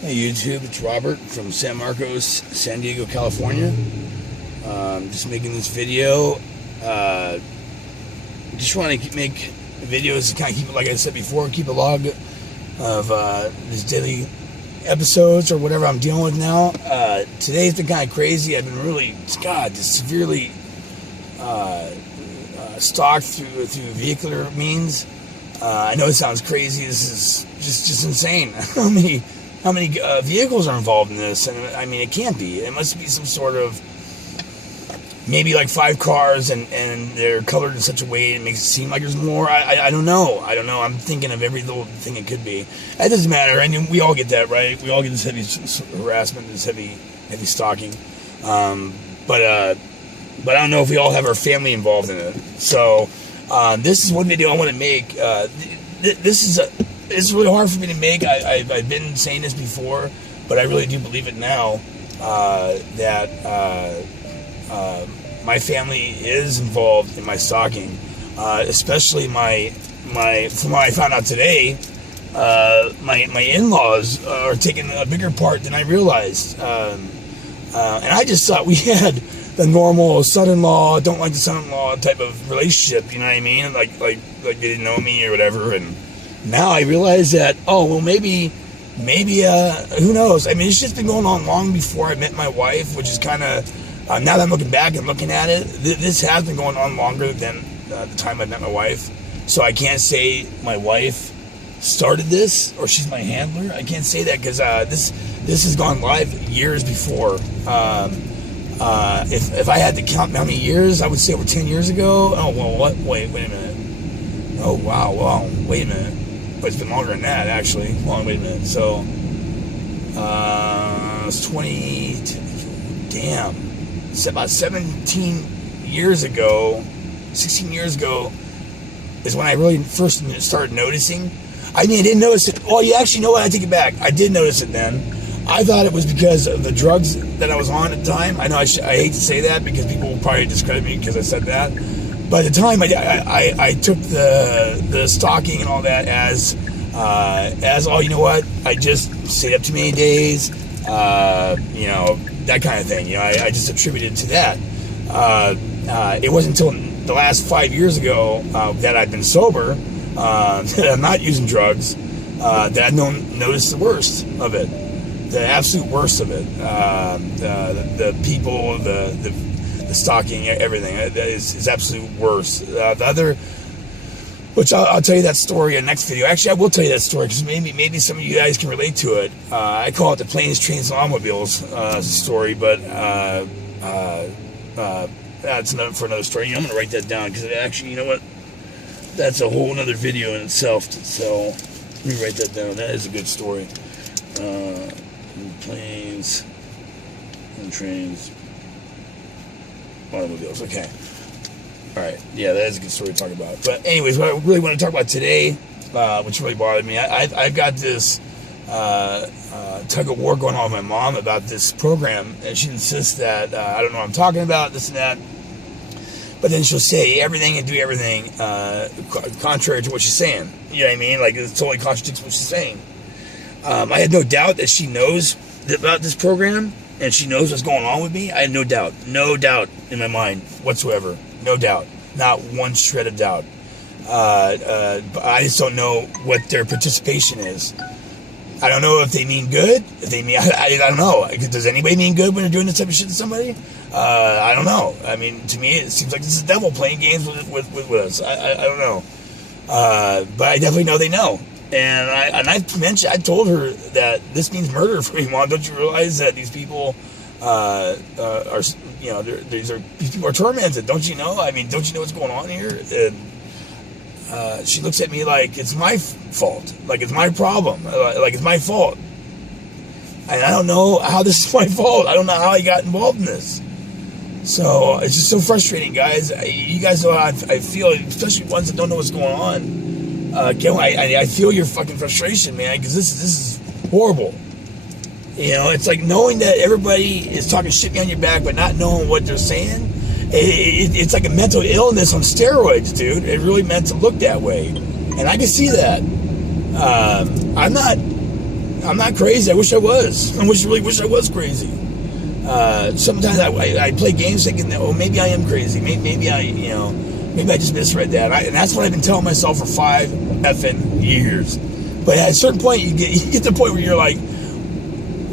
Hey YouTube, it's Robert from San Marcos, San Diego, California. Just making this video. Just want to make videos to kind of keep it, like I said before, keep a log of these daily episodes or whatever I'm dealing with now. Today's been kind of crazy. I've been really, just severely stalked through vehicular means. I know it sounds crazy. This is just insane. How many vehicles are involved in this? And I mean, it can't be. It must be some sort of, maybe like 5 cars, and they're colored in such a way it makes it seem like there's more. I don't know. I'm thinking of every little thing it could be. It doesn't matter. I mean, we all get that, right? We all get this heavy harassment, this heavy stalking. But I don't know if we all have our family involved in it. So this is one video I want to make. It's really hard for me to make. I've been saying this before, but I really do believe it now, that my family is involved in my stalking, especially my from what I found out today, my in-laws are taking a bigger part than I realized, and I just thought we had the normal son-in-law, don't like the son-in-law type of relationship, you know what I mean? Like they didn't know me or whatever. And now I realize that, oh, well, maybe, who knows? I mean, it's just been going on long before I met my wife, which is kind of, now that I'm looking back and looking at it, this has been going on longer than the time I met my wife. So I can't say my wife started this, or she's my handler. I can't say that, because this has gone live years before. If I had to count how many years, I would say over 10 years ago. Oh, well, what? Wait a minute. Oh, wow, wait a minute. But it's been longer than that, actually. Hold on, wait a minute. So, it's 20, damn. It's about 17 years ago, 16 years ago, is when I really first started noticing. I mean, I didn't notice it. Well, you actually know what? I take it back. I did notice it then. I thought it was because of the drugs that I was on at the time. I know I hate to say that, because people will probably discredit me because I said that. But at the time, I took the stalking and all that as oh, you know what? I just stayed up too many days, you know, that kind of thing. You know, I just attributed to that. It wasn't until the last 5 years ago that I've been sober, that I'm not using drugs, that I noticed the worst of it, the absolute worst of it. The people, the stalking, everything is absolute worst. The other, which I'll tell you that story in the next video. Actually, I will tell you that story, because maybe some of you guys can relate to it. I call it the planes, trains, and automobiles story, but that's for another story. I'm going to write that down, because actually, you know what? That's a whole other video in itself. So let me write that down. That is a good story. Planes and trains, automobiles. Okay. All right. Yeah, that is a good story to talk about. But anyways, what I really want to talk about today, which really bothered me, I've got this tug of war going on with my mom about this program, and she insists that I don't know what I'm talking about, this and that. But then she'll say everything and do everything contrary to what she's saying. You know what I mean? Like, it totally contradicts what she's saying. I had no doubt that she knows about this program, and she knows what's going on with me. I had no doubt in my mind whatsoever. No doubt. Not one shred of doubt. I just don't know what their participation is. I don't know if they mean good. If they mean, I don't know. Does anybody mean good when they're doing this type of shit to somebody? I don't know. I mean, to me, it seems like this is the devil playing games with us. I don't know. But I definitely know they know. And I told her that this means murder for me, Mom. Don't you realize that these people are, you know, these people are tormented? Don't you know? I mean, don't you know what's going on here? And she looks at me like it's my fault, like it's my problem, like it's my fault. And I don't know how this is my fault. I don't know how I got involved in this. So it's just so frustrating, guys. You guys know how I feel, especially ones that don't know what's going on. I feel your fucking frustration, man, because this is horrible. You know, it's like knowing that everybody is talking shit behind your back, but not knowing what they're saying. It's like a mental illness on steroids, dude. It really meant to look that way, and I can see that. I'm not I'm not crazy. I wish I was. Really wish I was crazy. Sometimes I play games thinking that, oh, maybe I am crazy. Maybe I just misread that. And that's what I've been telling myself for 5 effing years. But at a certain point, you get to the point where you're like,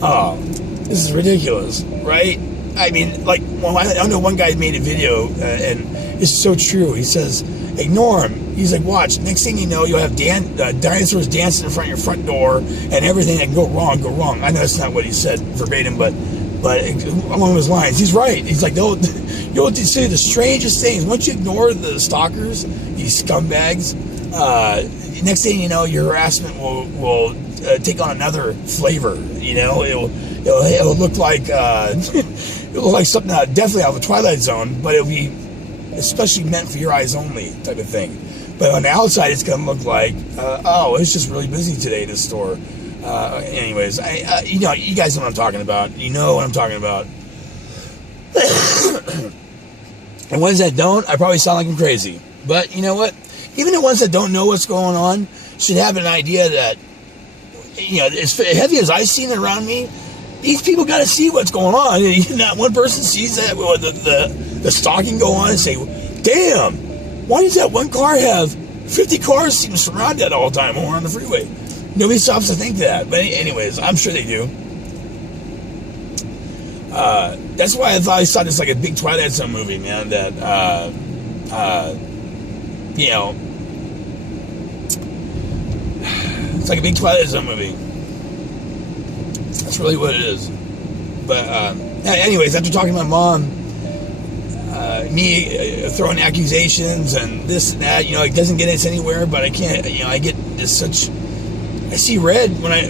oh, this is ridiculous, right? I mean, like, I know one guy made a video, and it's so true. He says, ignore him. He's like, watch, next thing you know, you'll have dinosaurs dancing in front of your front door, and everything that can go wrong, go wrong. I know that's not what he said verbatim, but along those lines, he's right. He's like, you'll see the strangest things. Once you ignore the stalkers, these scumbags, next thing you know, your harassment will take on another flavor. You know, it'll look like it'll look like something definitely out of the Twilight Zone, but it'll be especially meant for your eyes only type of thing. But on the outside, it's going to look like, oh, it's just really busy today in the store. Anyways, you guys know what I'm talking about. You know what I'm talking about. And ones that don't, I probably sound like I'm crazy. But you know what? Even the ones that don't know what's going on should have an idea that, as heavy as I've seen it around me, these people got to see what's going on. Not one person sees that the stalking go on and say, damn, why does that one car have 50 cars seem to surround that all the time when we're on the freeway? Nobody stops to think that. But anyways, I'm sure they do. That's why I thought this like a big Twilight Zone movie, man, that, it's like a big Twilight Zone movie. That's really what it is. But anyways, after talking to my mom, me throwing accusations and this and that, it doesn't get us anywhere. But I can't, I get this such. I see red when I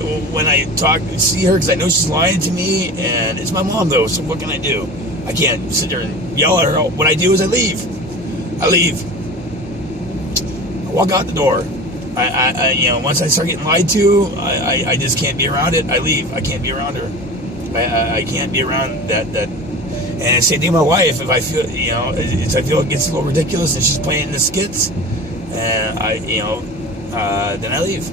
see her because I know she's lying to me, and it's my mom though. So what can I do? I can't sit there and yell at her. What I do is I leave. I walk out the door. Once I start getting lied to, I just can't be around it. I leave. I can't be around her. I can't be around that. And same thing with my wife. If I feel, I feel it gets a little ridiculous and she's playing the skits, and then I leave.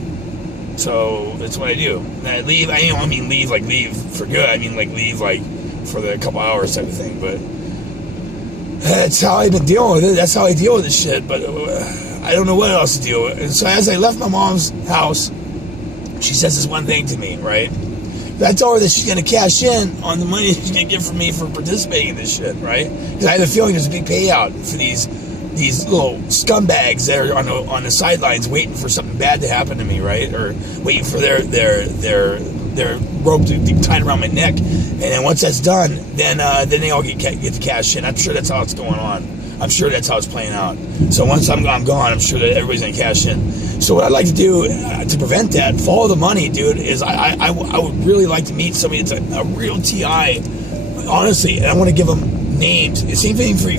So that's what I do. And I leave. I don't mean leave like leave for good. I mean like leave like for the couple hours type of thing. But that's how I've been dealing with it. That's how I deal with this shit. But I don't know what else to deal with. And so as I left my mom's house, she says this one thing to me, right? I told her that she's going to cash in on the money she's going to get from me for participating in this shit, right? Because I have a feeling there's a big payout for these little scumbags that are on the sidelines waiting for something bad to happen to me, right? Or waiting for their rope to be tied around my neck. And then once that's done, then they all get to cash in. I'm sure that's how it's going on. I'm sure that's how it's playing out. So once I'm gone, I'm sure that everybody's going to cash in. So what I'd like to do to prevent that, follow the money, dude, is I would really like to meet somebody that's a real TI, honestly, and I want to give them names. The same thing for you.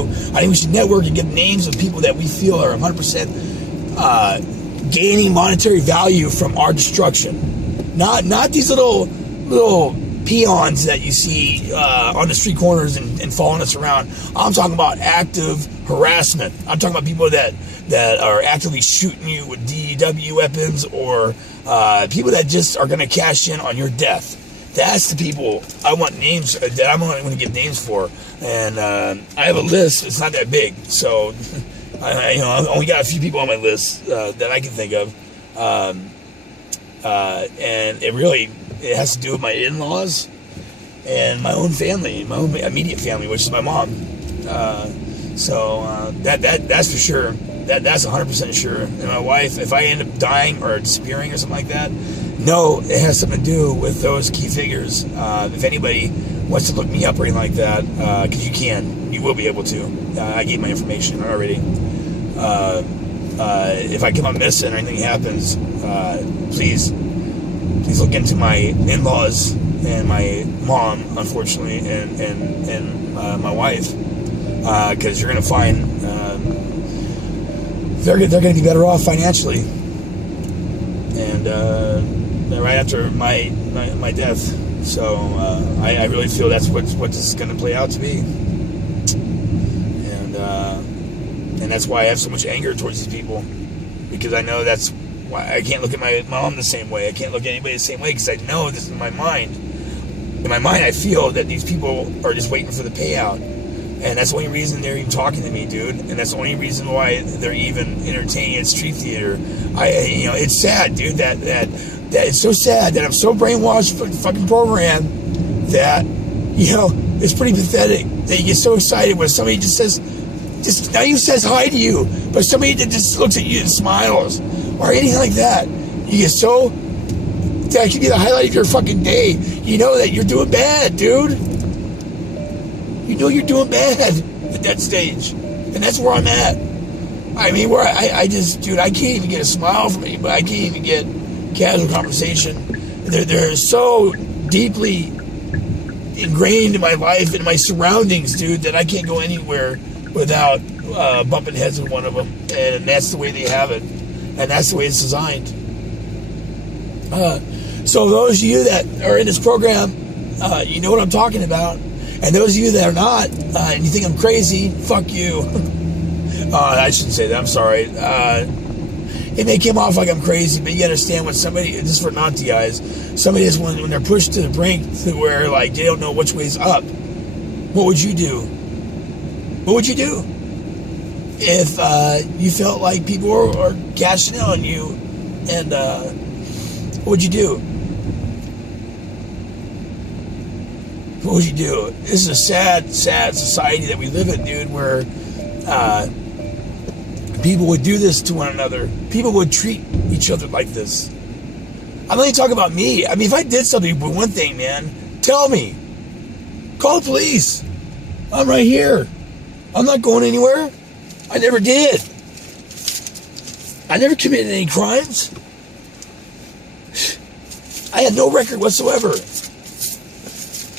I think we should network and get names of people that we feel are 100% gaining monetary value from our destruction. Not these little peons that you see on the street corners and following us around. I'm talking about active harassment. I'm talking about people that are actively shooting you with DEW weapons, or people that just are going to cash in on your death. That's the people I want names that I'm going to get names for. And I have a list. It's not that big, so I only got a few people on my list that I can think of, and it has to do with my in-laws and my own family, my own immediate family, which is my mom. So that's for sure. That's 100% sure. And my wife, if I end up dying or disappearing or something like that, no, it has something to do with those key figures. If anybody wants to look me up or anything like that, because you will be able to. I gave my information already. If I come up missing or anything happens, please look into my in-laws and my mom, unfortunately, and my wife, because you're going to find they're going to be better off financially, and right after my death. So I really feel that's what this is going to play out to be, and that's why I have so much anger towards these people, because I know that's Why I can't look at my mom the same way. I can't look at anybody the same way because I know this in my mind. In my mind, I feel that these people are just waiting for the payout. And that's the only reason they're even talking to me, dude. And that's the only reason why they're even entertaining at street theater. It's sad, dude. That it's so sad that I'm so brainwashed for the fucking program that, it's pretty pathetic that you get so excited when somebody just not even says hi to you, but somebody that just looks at you and smiles or anything like that. You get so, that could be the highlight of your fucking day. You know that you're doing bad, dude. You know you're doing bad at that stage. And that's where I'm at. I mean, where I just, dude, I can't even get a smile from anybody. I can't even get casual conversation. They're so deeply ingrained in my life and my surroundings, dude, that I can't go anywhere without bumping heads with one of them. And that's the way they have it. And that's the way it's designed. So those of you that are in this program, you know what I'm talking about. And those of you that are not, and you think I'm crazy, fuck you. I shouldn't say that, I'm sorry. It may come off like I'm crazy, but you understand when somebody, this is for non-TIs, somebody is when they're pushed to the brink to where like they don't know which way's up. What would you do? What would you do? If you felt like people are cashing in on you, and what would you do? What would you do? This is a sad, sad society that we live in, dude, where people would do this to one another. People would treat each other like this. I'm not even talking about me. I mean, if I did something with one thing, man, tell me. Call the police. I'm right here. I'm not going anywhere. I never did. I never committed any crimes. I had no record whatsoever.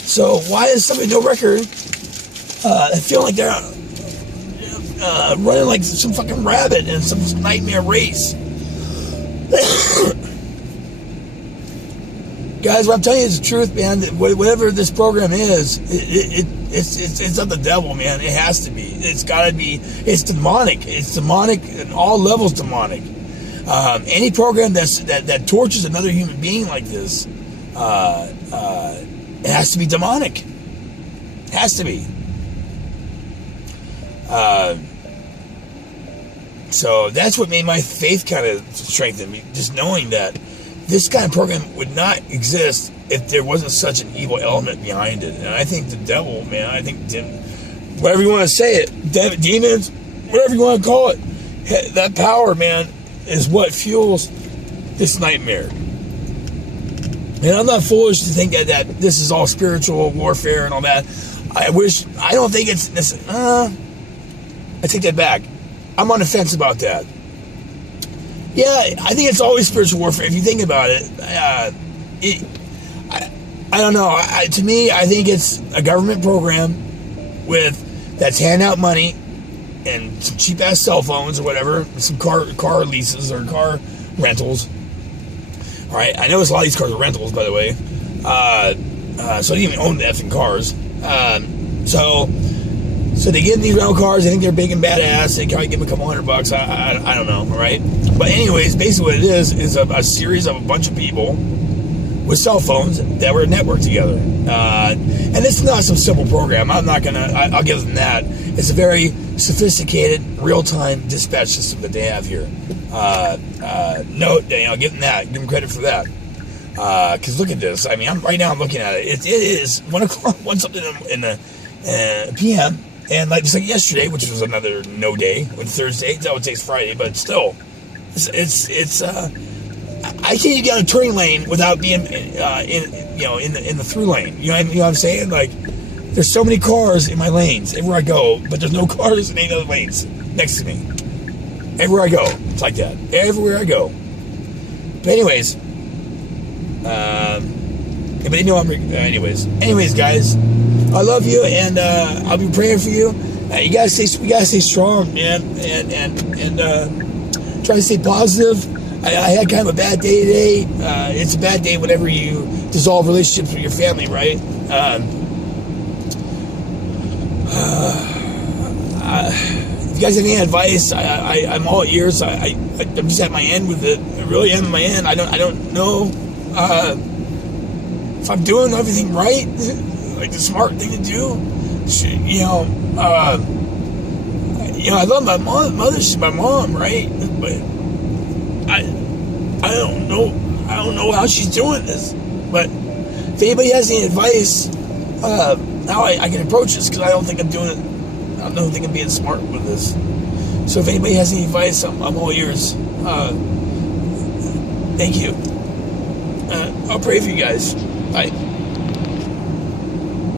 So why is somebody no record feel like they're running like some fucking rabbit in some nightmare race? Guys, what I'm telling you is the truth, man. Whatever this program is, it's of the devil, man. It has to be. It's got to be. It's demonic. It's demonic at all levels. Demonic. Any program that tortures another human being like this, it has to be demonic. It has to be. So that's what made my faith kind of strengthen me, just knowing that this kind of program would not exist if there wasn't such an evil element behind it. And I think the devil, man, I think whatever you want to say it, demons, whatever you want to call it, that power, man, is what fuels this nightmare. And I'm not foolish to think that this is all spiritual warfare and all that. I don't think it's this. I take that back. I'm on the fence about that. Yeah, I think it's always spiritual warfare. If you think about it, I don't know. To me, I think it's a government program that's handing out money and some cheap ass cell phones or whatever, some car leases or car rentals. All right, I know a lot of these cars are rentals, by the way. So I didn't even own the effing cars. So they get these rental cars. They think they're big and badass. They probably give them a couple $100. I don't know, all right? But anyways, basically what it is a series of a bunch of people with cell phones that were networked together. And this is not some simple program. I'll give them that. It's a very sophisticated, real-time dispatch system that they have here. Give them that. Give them credit for that. Because look at this. I mean, right now I'm looking at it. It is 1 o'clock, 1 something in the p.m. And just like yesterday, which was another no day, when Thursday, that would take Friday, but still, it's I can't even get on a turning lane without being in the through lane. You know what I'm saying? Like, there's so many cars in my lanes everywhere I go, but there's no cars in any other lanes next to me. Everywhere I go, it's like that. Everywhere I go. But anyways, anyways, guys, I love you, and I'll be praying for you. We gotta stay strong, man, and try to stay positive. I had kind of a bad day today. It's a bad day whenever you dissolve relationships with your family, right? If you guys have any advice, I'm all ears. I I'm just at my end with it. I really am at my end. I don't know if I'm doing everything right, like the smart thing to do. I love my mother. She's my mom, right? But I don't know. I don't know how she's doing this. But if anybody has any advice, how I can approach this, because I don't think I'm doing it. I don't think I'm being smart with this. So if anybody has any advice, I'm all ears. Thank you. I'll pray for you guys. Bye.